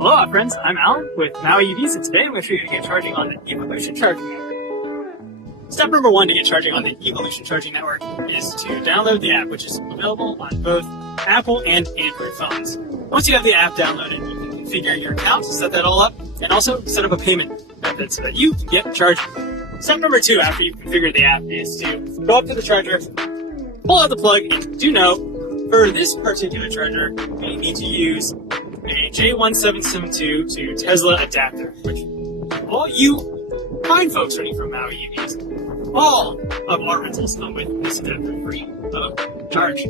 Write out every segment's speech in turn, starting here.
Aloha friends, I'm Alan with Maui EVs, and today I'm going to show you how to get charging on the Evolution Charging Network. Step number 1 to get charging on the Evolution Charging Network is to download the app, which is available on both Apple and Android phones. Once you have the app downloaded, you can configure your account, set that all up, and also set up a payment method so that you can get charging. Step number 2 after you've configured the app is to go up to the charger, pull out the plug, and do note, for this particular charger, we need to use a J1772 to Tesla adapter, which all you fine folks running from Maui EVs, all of our rentals come with this adapter free of charge.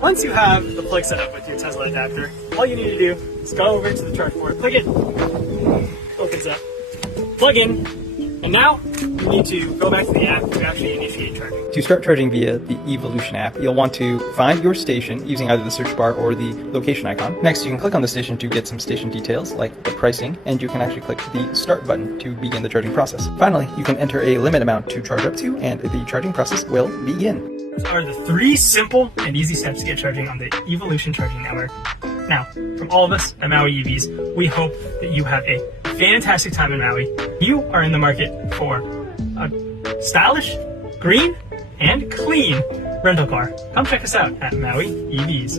Once you have the plug set up with your Tesla adapter, all you need to do is go over to the charge port, click it, opens up, plug in, and now you need to go back to the app to actually initiate charging. To start charging via the Evolution app, you'll want to find your station using either the search bar or the location icon. Next, you can click on the station to get some station details like the pricing, and you can actually click the start button to begin the charging process. Finally, you can enter a limit amount to charge up to, and the charging process will begin. Those are the 3 simple and easy steps to get charging on the Evolution Charging Network. Now, from all of us at Maui EVs, we hope that you have a fantastic time in Maui. You are in the market for a stylish, green, and clean rental car. Come check us out at Maui EVs.